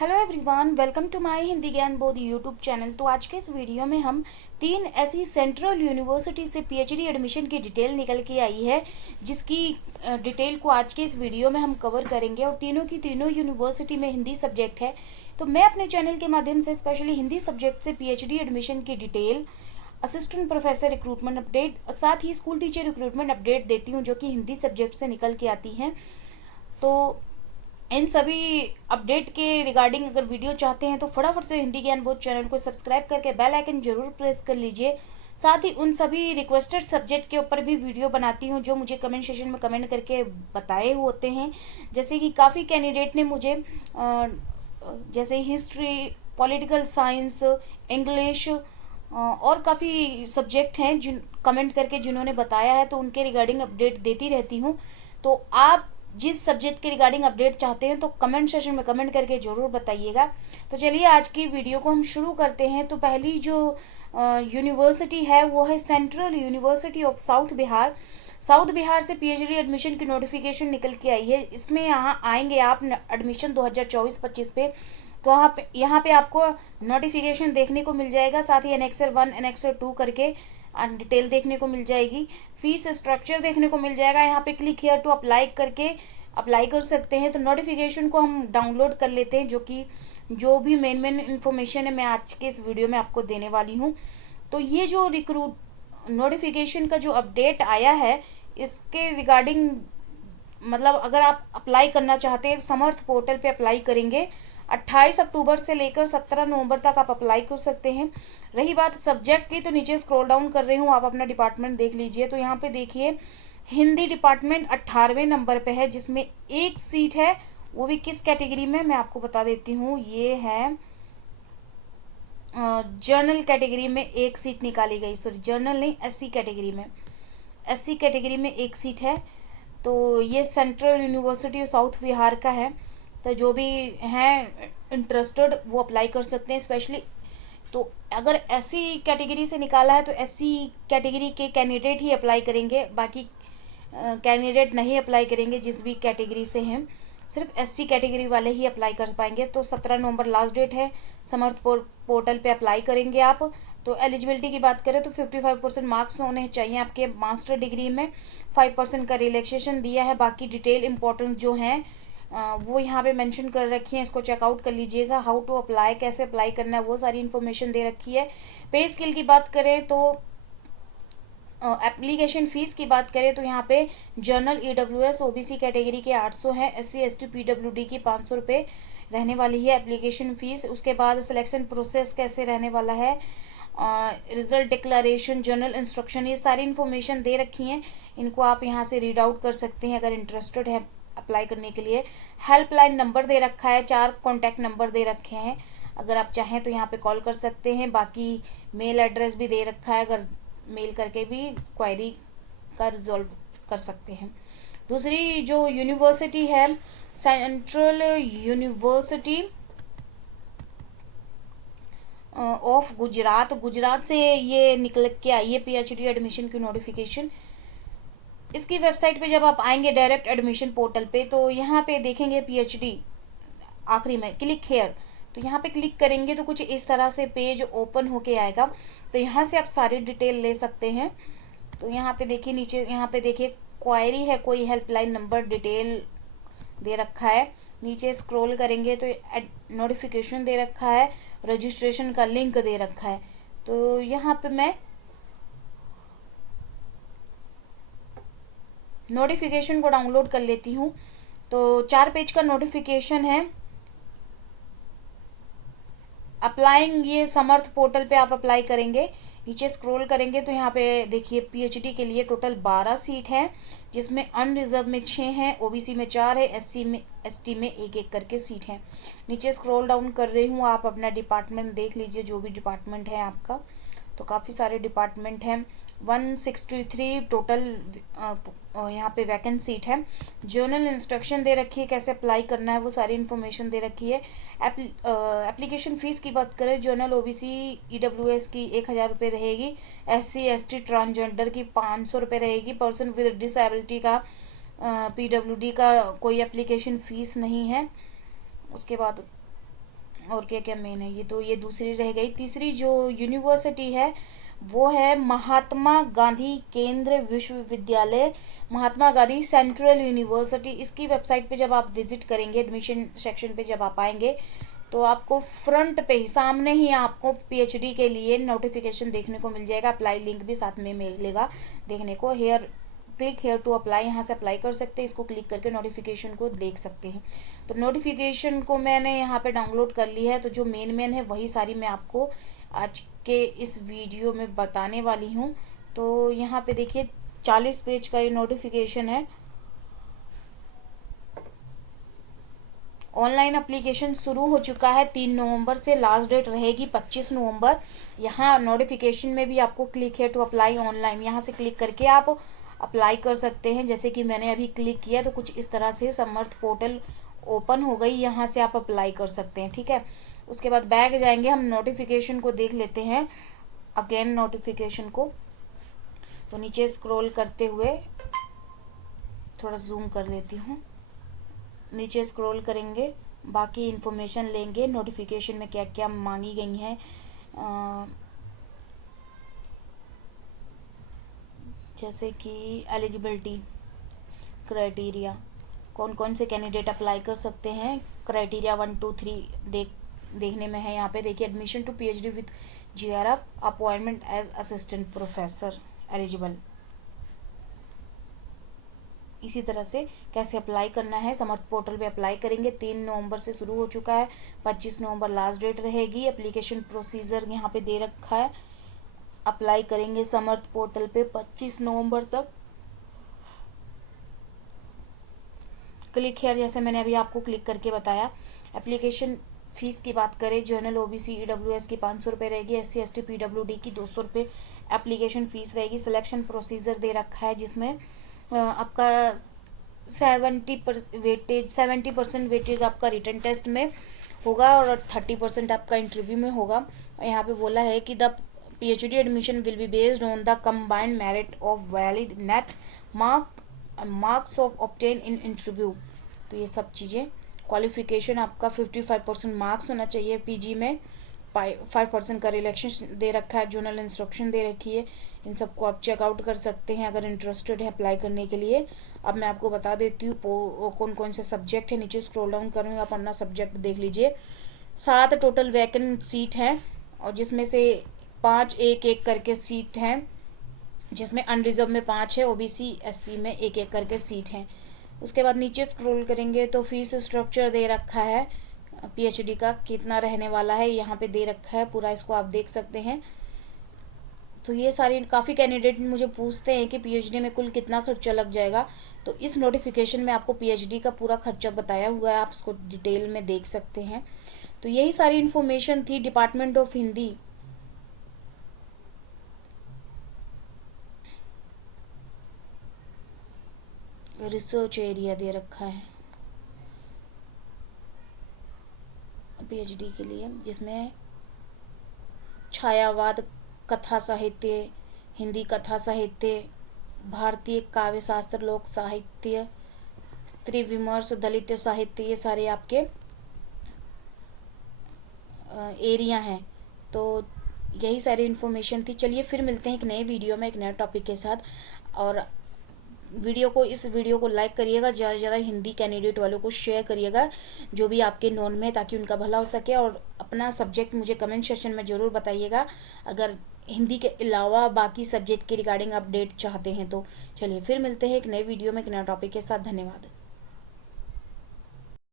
Hello everyone, welcome to my Hindi Gyan Bodh YouTube channel. तो आज के इस वीडियो में हम 3 ऐसी सेंट्रल यूनिवर्सिटी से पीएचडी एडमिशन की डिटेल निकल के आई है, जिसकी डिटेल को आज के इस वीडियो में हम कवर करेंगे। और तीनों की तीनों यूनिवर्सिटी में हिंदी सब्जेक्ट है। तो मैं अपने चैनल के माध्यम से स्पेशली हिंदी सब्जेक्ट से पीएचडी एडमिशन की detail, assistant professor recruitment update, साथ ही स्कूल टीचर रिक्रूटमेंट अपडेट देती हूँ, जो कि हिंदी सब्जेक्ट से निकल के आती हैं। तो इन सभी अपडेट के रिगार्डिंग अगर वीडियो चाहते हैं तो फटाफट से हिंदी ज्ञान बोध चैनल को सब्सक्राइब करके बेल आइकन जरूर प्रेस कर लीजिए। साथ ही उन सभी रिक्वेस्टेड सब्जेक्ट के ऊपर भी वीडियो बनाती हूँ, जो मुझे कमेंट सेशन में कमेंट करके बताए होते हैं। जैसे कि काफ़ी कैंडिडेट ने मुझे जैसे हिस्ट्री, पॉलिटिकल साइंस, इंग्लिश और काफ़ी सब्जेक्ट हैं जिन कमेंट करके जिन्होंने बताया है, तो उनके रिगार्डिंग अपडेट देती रहती हूँ। तो आप जिस सब्जेक्ट के रिगार्डिंग अपडेट चाहते हैं तो कमेंट सेशन में कमेंट करके ज़रूर बताइएगा। तो चलिए आज की वीडियो को हम शुरू करते हैं। तो पहली जो यूनिवर्सिटी है वो है central university of south Bihar. South Bihar से पीएचडी एडमिशन की नोटिफिकेशन निकल के आई है। इसमें यहाँ आएंगे आप एडमिशन 2024-25 पे, तो यहाँ पे आपको नोटिफिकेशन देखने को मिल जाएगा। साथ ही एनेक्सर 1, एनेक्सर 2 करके डिटेल देखने को मिल जाएगी। फीस स्ट्रक्चर देखने को मिल जाएगा। यहाँ पे क्लिक हियर टू अप्लाई करके अप्लाई कर सकते हैं। तो नोटिफिकेशन को हम डाउनलोड कर लेते हैं, जो भी मेन इन्फॉर्मेशन है मैं आज के इस वीडियो में आपको देने वाली हूँ। तो ये जो रिक्रूट नोटिफिकेशन का जो अपडेट आया है, इसके रिगार्डिंग मतलब अगर आप अप्लाई करना चाहते हैं तो समर्थ पोर्टल पे अप्लाई करेंगे। 28 अक्टूबर से लेकर 17 नवंबर तक आप अप्लाई कर सकते हैं। रही बात सब्जेक्ट की, तो नीचे स्क्रॉल डाउन कर रही हूँ, आप अपना डिपार्टमेंट देख लीजिए। तो यहाँ पे देखिए हिंदी डिपार्टमेंट 18वें नंबर पे है, जिसमें एक सीट है। वो भी किस कैटेगरी में मैं आपको बता देती हूँ। ये है जर्नल कैटेगरी में एक सीट निकाली गई। सॉरी, जर्नल नहीं, एससी कैटेगरी में। एससी कैटेगरी में एक सीट है। तो ये central university of south Bihar का है। तो जो भी हैं इंटरेस्टेड वो अप्लाई कर सकते हैं। स्पेशली तो अगर एससी कैटेगरी से निकाला है तो एससी कैटेगरी के कैंडिडेट ही अप्लाई करेंगे, बाकी कैंडिडेट नहीं अप्लाई करेंगे जिस भी कैटेगरी से हैं। सिर्फ एससी कैटेगरी वाले ही अप्लाई कर पाएंगे। तो 17 नवंबर लास्ट डेट है। समर्थ पोर्टल पे अप्लाई करेंगे आप। तो एलिजिबिलिटी की बात करें तो 55% मार्क्स होने चाहिए आपके मास्टर डिग्री में। 5% का रिलैक्सेशन दिया है। बाकी डिटेल इंपॉर्टेंट जो हैं वो यहाँ पे मेंशन कर रखी है, इसको चेकआउट कर लीजिएगा। हाउ टू अप्लाई, कैसे अप्लाई करना है, वो सारी इन्फॉर्मेशन दे रखी है। पे स्केल की बात करें तो एप्लीकेशन फ़ीस की बात करें तो यहाँ पे जर्नल ईडब्ल्यूएस ओबीसी कैटेगरी के 800 है। एससी एसटी पीडब्ल्यूडी की 500 रुपये रहने वाली है एप्लीकेशन फ़ीस। उसके बाद सिलेक्शन प्रोसेस कैसे रहने वाला है, रिजल्ट डिक्लेरेशन, जर्नल इंस्ट्रक्शन, ये सारी इन्फॉर्मेशन दे रखी हैं। इनको आप यहाँ से रीड आउट कर सकते हैं अगर इंटरेस्टेड है अप्लाई करने के लिए। हेल्पलाइन नंबर दे रखा है, 4 कॉन्टैक्ट नंबर दे रखे हैं। अगर आप चाहें तो यहाँ पे कॉल कर सकते हैं। बाकी मेल एड्रेस भी दे रखा है, अगर मेल करके भी क्वेरी का रिजॉल्व कर सकते हैं। दूसरी जो यूनिवर्सिटी है central university of Gujarat. Gujarat से ये निकल के आई है पीएचडी एडमिशन की नोटिफिकेशन। इसकी वेबसाइट पे जब आप आएंगे डायरेक्ट एडमिशन पोर्टल पे, तो यहाँ पे देखेंगे पीएचडी आखिरी में क्लिक हेयर। तो यहाँ पे क्लिक करेंगे तो कुछ इस तरह से पेज ओपन होके आएगा। तो यहाँ से आप सारी डिटेल ले सकते हैं। तो यहाँ पे देखिए नीचे, यहाँ पे देखिए क्वायरी है, कोई हेल्पलाइन नंबर डिटेल दे रखा है। नीचे स्क्रॉल करेंगे तो नोटिफिकेशन दे रखा है, रजिस्ट्रेशन का लिंक दे रखा है। तो यहाँ पे मैं नोटिफिकेशन को डाउनलोड कर लेती हूँ। तो 4 पेज का नोटिफिकेशन है। अप्लाइंग, ये समर्थ पोर्टल पे आप अप्लाई करेंगे। नीचे स्क्रॉल करेंगे तो यहाँ पे देखिए पीएचडी के लिए टोटल 12 सीट हैं, जिसमें अनरिजर्व में 6 हैं, ओबीसी में 4 है, एससी में एसटी में 1-1 करके सीट हैं। नीचे स्क्रॉल डाउन कर रही हूँ, आप अपना डिपार्टमेंट देख लीजिए, जो भी डिपार्टमेंट है आपका। तो काफ़ी सारे डिपार्टमेंट हैं। 163 टोटल यहाँ पे वैकेंट सीट है। जर्नल इंस्ट्रक्शन दे रखी है, कैसे अप्लाई करना है वो सारी इन्फॉर्मेशन दे रखी है। एप्लीकेशन फ़ीस की बात करें, जर्नल ओबीसी ईडब्ल्यूएस की 1000 रुपये रहेगी। एससी एसटी ट्रांसजेंडर की 500 रुपये रहेगी। पर्सन विद डिसेबिलिटी का पीडब्ल्यूडी का कोई एप्लीकेशन फ़ीस नहीं है। उसके बाद और क्या क्या मेन है, ये दूसरी रह गई। तीसरी जो यूनिवर्सिटी है वो है महात्मा गांधी केंद्रीय विश्वविद्यालय, महात्मा गांधी सेंट्रल यूनिवर्सिटी। इसकी वेबसाइट पे जब आप विजिट करेंगे, एडमिशन सेक्शन पे जब आप आएंगे, तो आपको फ्रंट पे ही सामने ही आपको पीएचडी के लिए नोटिफिकेशन देखने को मिल जाएगा। अप्लाई लिंक भी साथ में मिलेगा देखने को। क्लिक हेयर टू अप्लाई, यहाँ से अप्लाई कर सकते हैं। इसको क्लिक करके नोटिफिकेशन को देख सकते हैं। तो नोटिफिकेशन को मैंने यहाँ पे डाउनलोड कर लिया है। तो जो मेन है वही सारी मैं आपको आज के इस वीडियो में बताने वाली हूँ। तो यहाँ पे देखिए 40 पेज का ये नोटिफिकेशन है। ऑनलाइन एप्लीकेशन शुरू हो चुका है 3 नवंबर से, लास्ट डेट रहेगी 25 नवंबर। यहाँ नोटिफिकेशन में भी आपको क्लिक है टू अप्लाई ऑनलाइन, यहाँ से क्लिक करके आप अप्लाई कर सकते हैं। जैसे कि मैंने अभी क्लिक किया तो कुछ इस तरह से समर्थ पोर्टल ओपन हो गई, यहाँ से आप अप्लाई कर सकते हैं। ठीक है, उसके बाद बैक जाएंगे, हम नोटिफिकेशन को देख लेते हैं अगेन नोटिफिकेशन को। तो नीचे स्क्रॉल करते हुए थोड़ा जूम कर लेती हूँ। नीचे स्क्रॉल करेंगे, बाकी इन्फॉर्मेशन लेंगे नोटिफिकेशन में क्या क्या मांगी गई हैं। जैसे कि एलिजिबिलिटी क्राइटेरिया, कौन कौन से कैंडिडेट अप्लाई कर सकते हैं। क्राइटेरिया 1 2 3 देखने में है। यहाँ पे देखिए, admission to PhD with GRF, appointment as assistant professor eligible. इसी तरह से कैसे अप्लाई करना है, समर्थ पोर्टल पे अप्लाई करेंगे। 3 नवंबर से शुरू हो चुका है, 25 नवंबर लास्ट डेट रहेगी। एप्लीकेशन प्रोसीजर यहाँ पे दे रखा है, अप्लाई करेंगे समर्थ पोर्टल पे 25 नवंबर तक। क्लिक हियर, जैसे मैंने अभी आपको क्लिक करके बताया। एप्लीकेशन फीस की बात करें, जनरल ओबीसी ईडब्ल्यूएस की 500 रुपये रहेगी, SC ST पीडब्ल्यूडी की 200 रुपये एप्लीकेशन फ़ीस रहेगी। सिलेक्शन प्रोसीजर दे रखा है, जिसमें आपका 70% वेटेज आपका रिटन टेस्ट में होगा और 30% आपका इंटरव्यू में होगा। यहाँ पे बोला है कि the PhD admission will be based on the combined merit of valid net marks of obtain in interview. तो ये सब चीज़ें, क्वालिफिकेशन आपका 55% मार्क्स होना चाहिए पीजी में, 5% का रिलैक्सेशन दे रखा है, जोनल इंस्ट्रक्शन दे रखी है। इन सबको आप चेकआउट कर सकते हैं अगर इंटरेस्टेड है अप्लाई करने के लिए। अब मैं आपको बता देती हूँ कौन कौन से सब्जेक्ट है। नीचे स्क्रॉल डाउन करूँगी, आप अपना सब्जेक्ट देख लीजिए। 7 टोटल वैकेंट सीट हैं, और जिसमें से 5 एक करके सीट हैं, जिसमें अनरिजर्व में 5 है, OBC SC में एक करके सीट हैं। उसके बाद नीचे स्क्रॉल करेंगे तो फीस स्ट्रक्चर दे रखा है PhD का कितना रहने वाला है, यहाँ पे दे रखा है पूरा, इसको आप देख सकते हैं। तो ये सारी, काफ़ी कैंडिडेट मुझे पूछते हैं कि PhD में कुल कितना खर्चा लग जाएगा। तो इस नोटिफिकेशन में आपको PhD का पूरा खर्चा बताया हुआ है, आप इसको डिटेल में देख सकते हैं। तो यही सारी इन्फॉर्मेशन थी। Department of Hindi, research area दे रखा है PhD के लिए, जिसमें छायावाद, कथा साहित्य, हिंदी कथा साहित्य, भारतीय काव्य शास्त्र, लोक साहित्य, स्त्री विमर्श, दलित साहित्य, ये सारे आपके एरिया हैं। तो यही सारी इन्फॉर्मेशन थी। चलिए फिर मिलते हैं एक नए वीडियो में एक नए टॉपिक के साथ। और इस वीडियो को लाइक करिएगा, ज़्यादा से ज़्यादा हिंदी कैंडिडेट वालों को शेयर करिएगा जो भी आपके नोन में, ताकि उनका भला हो सके। और अपना सब्जेक्ट मुझे कमेंट सेक्शन में ज़रूर बताइएगा, अगर हिंदी के अलावा बाकी सब्जेक्ट के रिगार्डिंग अपडेट चाहते हैं तो। चलिए फिर मिलते हैं एक नए वीडियो में एक नए टॉपिक के साथ। धन्यवाद।